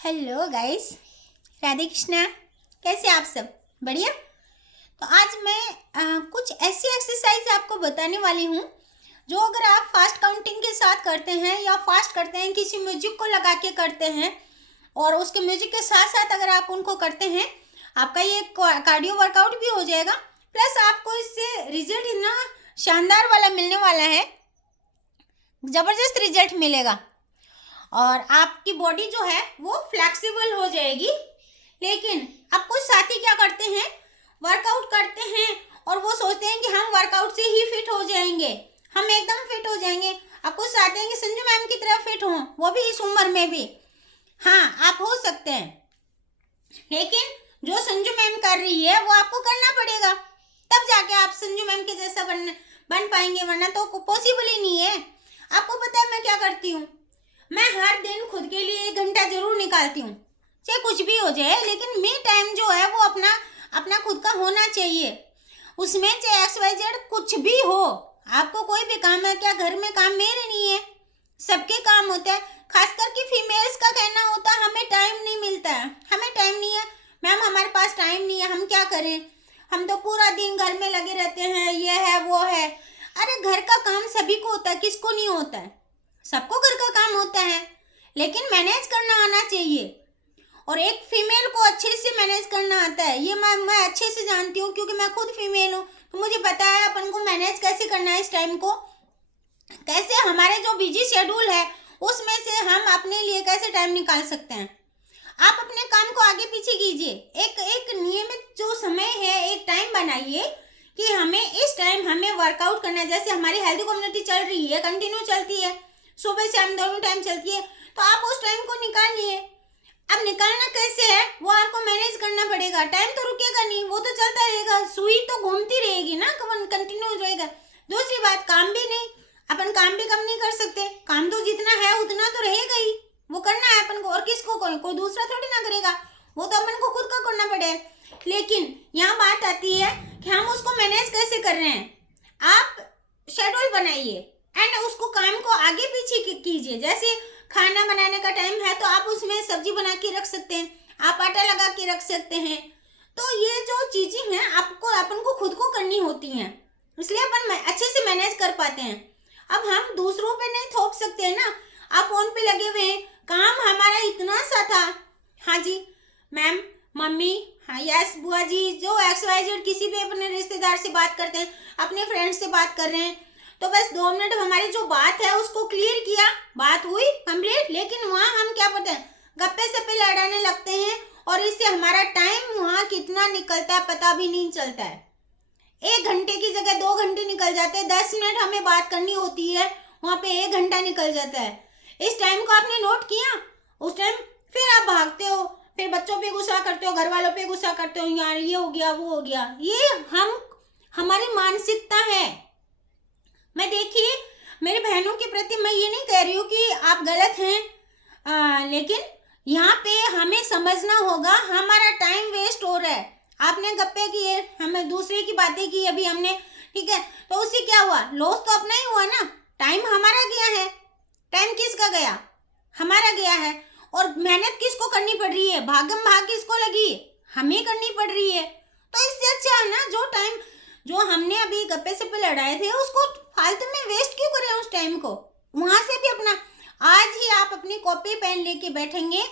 Hello guys, Radhe Krishna. कैसे आप सब? बढ़िया। तो आज मैं कुछ ऐसी एक्सरसाइज आपको बताने वाली हूँ जो अगर आप फास्ट काउंटिंग के साथ करते हैं या फास्ट करते हैं, किसी म्यूजिक को लगा के करते हैं और उसके म्यूजिक के साथ साथ अगर आप उनको करते हैं, आपका ये कार्डियो वर्कआउट भी हो जाएगा, प्लस आपको इससे रिजल्ट इतना शानदार वाला मिलने वाला है, ज़बरदस्त रिजल्ट मिलेगा और आपकी बॉडी जो है वो फ्लेक्सिबल हो जाएगी। लेकिन अब कुछ साथी क्या करते हैं, वर्कआउट करते हैं और वो सोचते हैं कि हम वर्कआउट से ही फिट हो जाएंगे, हम एकदम फिट हो जाएंगे। अब कुछ चाहते हैं कि संजू मैम की तरह फिट हों, वो भी इस उम्र में भी। हाँ, आप हो सकते हैं, लेकिन जो संजू मैम कर रही है वो आपको करना पड़ेगा, तब जाके आप संजू मैम के जैसा बन पाएंगे, वरना तो पॉसिबल ही नहीं है। आपको पता है मैं क्या करती हूँ? मैं हर दिन खुद के लिए 1 घंटा जरूर निकालती हूँ, चाहे कुछ भी हो जाए, लेकिन मी टाइम जो है वो अपना अपना खुद का होना चाहिए। उसमें चाहे XYZ कुछ भी हो, आपको कोई भी काम है क्या? घर में काम मेरे नहीं है, सबके काम होता है। खासकर कि फीमेल्स का कहना होता है हमें टाइम नहीं मिलता है, हमें टाइम नहीं है मैम, हमारे पास टाइम नहीं है, हम क्या करें, हम तो पूरा दिन घर में लगे रहते हैं, ये है वो है। अरे घर का काम सभी को होता है, किसको नहीं होता है? सबको घर का काम होता है, लेकिन मैनेज करना आना चाहिए। और एक फीमेल को अच्छे से मैनेज करना आता है, ये मैं अच्छे से जानती हूँ, क्योंकि मैं खुद फीमेल हूँ, तो मुझे पता है अपन को मैनेज कैसे करना है, इस टाइम को कैसे, हमारे जो बिजी शेड्यूल है उसमें से हम अपने लिए कैसे टाइम निकाल सकते हैं। आप अपने काम को आगे पीछे कीजिए, एक नियमित जो समय है, एक टाइम बनाइए कि हमें इस टाइम हमें वर्कआउट करना है। जैसे हमारी हेल्दी कम्युनिटी चल रही है, कंटिन्यू चलती है, सुबह शाम दोनों टाइम चलती है, तो आप उस टाइम को निकालिए। अब निकालना कैसे है वो आपको मैनेज करना पड़ेगा। टाइम तो रुकेगा नहीं, वो तो चलता रहेगा, सुई तो घूमती रहेगी ना, कंटिन्यू रहेगा। दूसरी बात, काम भी नहीं, अपन काम भी कम नहीं कर सकते, काम तो जितना है उतना तो रहेगा ही, वो करना है अपन को, और किसको? कोई दूसरा थोड़ी ना करेगा, वो तो अपन को खुद का करना पड़ेगा। लेकिन यहाँ बात आती है कि हम उसको मैनेज कैसे कर रहे हैं। आप शेड्यूल बनाइए एंड उसको काम को आगे पीछे कीजिए। जैसे खाना बनाने का टाइम है तो आप उसमें सब्जी बना के रख सकते हैं, आप आटा लगा के रख सकते हैं। तो ये जो चीजें हैं आपको अपन को खुद को करनी होती हैं, इसलिए अपन अच्छे से मैनेज कर पाते हैं। अब हम दूसरों पे नहीं थोप सकते हैं ना, आप फोन पे लगे हुए हैं, काम हमारा इतना सा था, हाँ जी मैम, मम्मी, हाँ यस बुआ जी, जो XYZ किसी भी अपने रिश्तेदार से बात करते हैं, अपने फ्रेंड से बात कर रहे हैं, तो बस 2 मिनट हमारी जो बात है उसको क्लियर किया, बात हुई कंप्लीट। लेकिन वहाँ हम क्या पता है, गप्पे सप्पे लड़ाने लगते हैं और इससे हमारा टाइम वहाँ कितना निकलता है पता भी नहीं चलता है। 1 घंटे की जगह 2 घंटे निकल जाते हैं, 10 मिनट हमें बात करनी होती है, वहाँ पे 1 घंटा निकल जाता है। इस टाइम को आपने नोट किया? उस टाइम फिर आप भागते हो, फिर बच्चों पे गुस्सा करते हो, घर वालों पे गुस्सा करते हो, यार ये हो गया वो हो गया। ये हमारी मानसिकता है। मैं देखिए मेरी बहनों के प्रति मैं ये नहीं कह रही हूँ कि आप गलत हैं, लेकिन यहाँ पे हमें समझना होगा हमारा टाइम वेस्ट हो रहा है। आपने गप्पे किए, हमें दूसरे की बातें की अभी हमने, ठीक है, तो उससे क्या हुआ? लॉस तो अपना ही हुआ ना, टाइम हमारा गया है। टाइम किसका गया? हमारा गया है। और मेहनत किसको करनी पड़ रही है? भागम भाग किसको लगी? हमें करनी पड़ रही है। तो इससे अच्छा है ना, जो टाइम जो हमने अभी गप्पे से पे लड़ाए थे उसको फालतू में वेस्ट क्यों करें उस टाइम को? वहां से भी अपना, आज ही आप अपनी कॉपी पेन लेके बैठेंगे,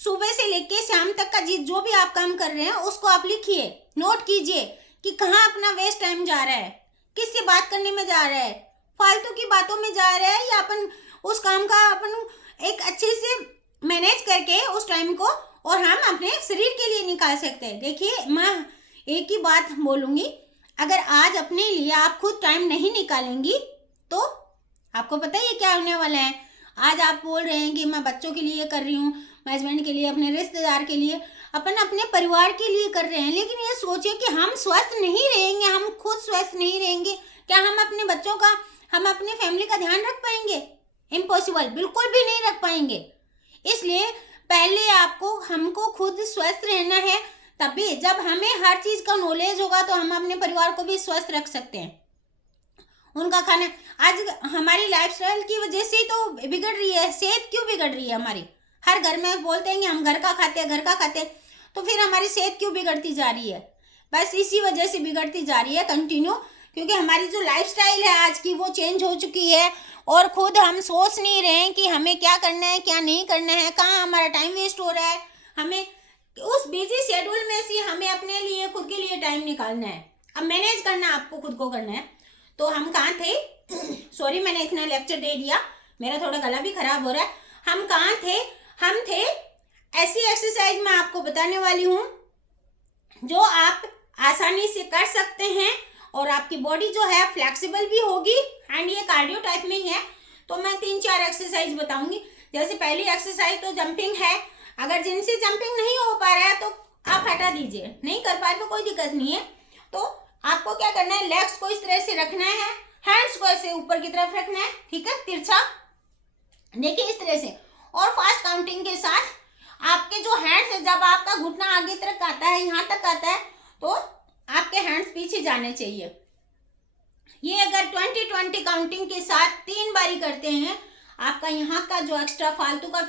सुबह से लेके शाम तक का जो भी आप काम कर रहे हैं उसको आप लिखिए, नोट कीजिए कि कहाँ अपना वेस्ट टाइम जा रहा है, किससे बात करने में जा रहा है, फालतू की बातों में जा रहा है, या अपन उस काम का अपन एक अच्छे से मैनेज करके उस टाइम को और हम अपने शरीर के लिए निकाल सकते हैं। देखिए मैं एक ही बात बोलूँगी, अगर आज अपने लिए आप खुद टाइम नहीं निकालेंगी तो आपको पता है ये क्या होने वाला है। आज आप बोल रहे हैं कि मैं बच्चों के लिए कर रही हूँ, मैं हस्बैंड के लिए, अपने रिश्तेदार के लिए, अपन अपने परिवार के लिए कर रहे हैं, लेकिन ये सोचिए कि हम स्वस्थ नहीं रहेंगे, हम खुद स्वस्थ नहीं रहेंगे, क्या हम अपने बच्चों का, हम अपनी फैमिली का ध्यान रख पाएंगे? इम्पॉसिबल, बिल्कुल भी नहीं रख पाएंगे। इसलिए पहले हमको खुद स्वस्थ रहना है, तभी जब हमें हर चीज का नॉलेज होगा तो हम अपने परिवार को भी स्वस्थ रख सकते हैं। उनका खाना, आज हमारी लाइफस्टाइल की वजह से ही तो बिगड़ रही है, सेहत क्यों बिगड़ रही है हमारी? हर घर में बोलते हैं कि हम घर का खाते हैं, घर का खाते हैं, तो फिर हमारी सेहत क्यों बिगड़ती जा रही है? बस इसी वजह से बिगड़ती जा रही है कंटिन्यू, क्योंकि हमारी जो लाइफस्टाइल है आज की वो चेंज हो चुकी है और खुद हम सोच नहीं रहे हैं कि हमें क्या करना है, क्या नहीं करना है, कहाँ हमारा टाइम वेस्ट हो रहा है। हमें उस बिजी शेड्यूल में से हमें अपने लिए, खुद के लिए टाइम निकालना है। अब मैनेज करना आपको खुद को करना है। तो हम कहाँ थे? सॉरी मैंने इतना लेक्चर दे दिया, मेरा थोड़ा गला भी खराब हो रहा है। हम कहाँ थे? हम थे ऐसी एक्सरसाइज मैं आपको बताने वाली हूँ जो आप आसानी से कर सकते हैं और आपकी बॉडी जो है फ्लेक्सिबल भी होगी एंड ये कार्डियो टाइप में ही है। तो मैं 3-4 एक्सरसाइज बताऊंगी। जैसे पहली एक्सरसाइज तो जंपिंग है। अगर जिनसे जंपिंग नहीं हो पा रहा है तो आप हटा दीजिए, नहीं कर पाए तो कोई दिक्कत नहीं है। तो आपको क्या करना है, लेग्स को इस तरह से रखना है, हैंड्स को ऐसे ऊपर की तरफ रखना है, ठीक है, तिरछा, देखिए इस तरह से। और फास्ट काउंटिंग के साथ आपके जो हैंड्स है, जब आपका घुटना आगे तक आता है, यहाँ तक आता है, तो आपके हैंड्स पीछे जाने चाहिए। ये अगर 20-20 काउंटिंग के साथ 3 बारी करते हैं, आपका यहाँ का जो एक्स्ट्रा फालतू का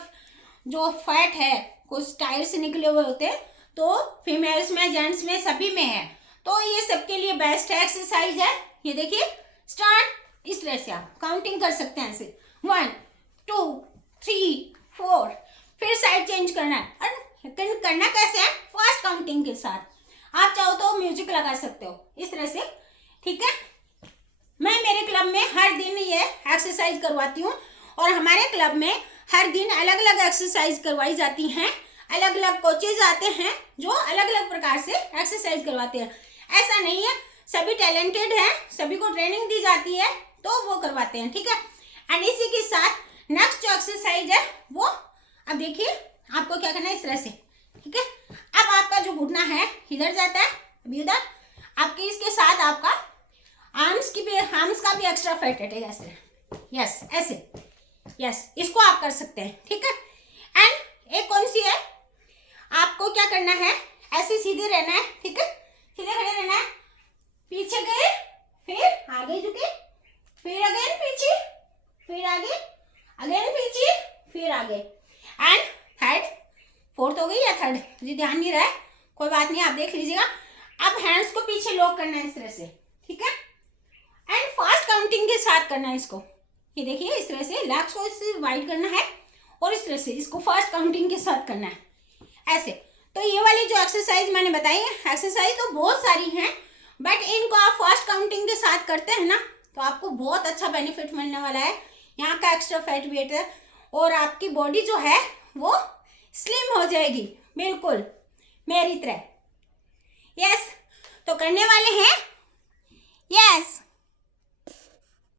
जो फैट है, कुछ टायर से निकले हुए होते हैं, तो फीमेल्स में, जेंट्स में, सभी में है, तो ये सबके लिए बेस्ट एक्सरसाइज है। ये देखिए, स्टार्ट, इस तरह से आप काउंटिंग कर सकते हैं ऐसे, 1 2 3 4, फिर साइड चेंज करना है। और करना कैसे है? फास्ट काउंटिंग के साथ। आप चाहो तो म्यूजिक लगा सकते हो इस तरह से, ठीक है। मैं मेरे क्लब में हर दिन ये एक्सरसाइज करवाती हूँ और हमारे क्लब में हर दिन अलग अलग एक्सरसाइज करवाई जाती हैं। अलग अलग कोचेज आते हैं जो अलग अलग प्रकार से एक्सरसाइज करवाते हैं। ऐसा नहीं है, सभी टैलेंटेड हैं, सभी को ट्रेनिंग दी जाती है तो वो करवाते हैं, ठीक है। एंड इसी के साथ नेक्स्ट जो एक्सरसाइज है वो, अब देखिए आपको क्या करना है, इस तरह से, ठीक है। अब आपका जो घुटना है इधर जाता है, अभी उधर, आपके इसके साथ आपका आर्म्स का भी एक्स्ट्रा फैट हटेगा ऐसे, यस ऐसे, यस, इसको आप कर सकते हैं, ठीक है। एंड एक कौन सी है, आपको क्या करना है, ऐसे सीधे रहना है, ठीक है, सीधे खड़े रहना है, पीछे गए, फिर आगे झुके, फिर अगेन पीछे, फिर आगे, अगेन पीछे, फिर आगे। एंड थर्ड, फोर्थ हो गई या थर्ड, मुझे ध्यान नहीं रहा है, कोई बात नहीं, आप देख लीजिएगा। अब हैंड्स को पीछे लॉक करना है इस तरह से, ठीक है। एंड फास्ट काउंटिंग के साथ करना है इसको, ये देखिए इस तरह से लेग्स को इससे वाइड करना है और इस तरह से इसको फास्ट काउंटिंग के साथ करना है ऐसे। तो ये वाली जो एक्सरसाइज मैंने बताई है, एक्सरसाइज तो बहुत सारी हैं, बट इनको आप फास्ट काउंटिंग के साथ करते हैं ना तो आपको बहुत अच्छा बेनिफिट मिलने वाला है। यहाँ का एक्स्ट्रा फैट वेट है और आपकी बॉडी जो है वो स्लिम हो जाएगी, बिल्कुल मेरी तरह। यस, तो करने वाले हैं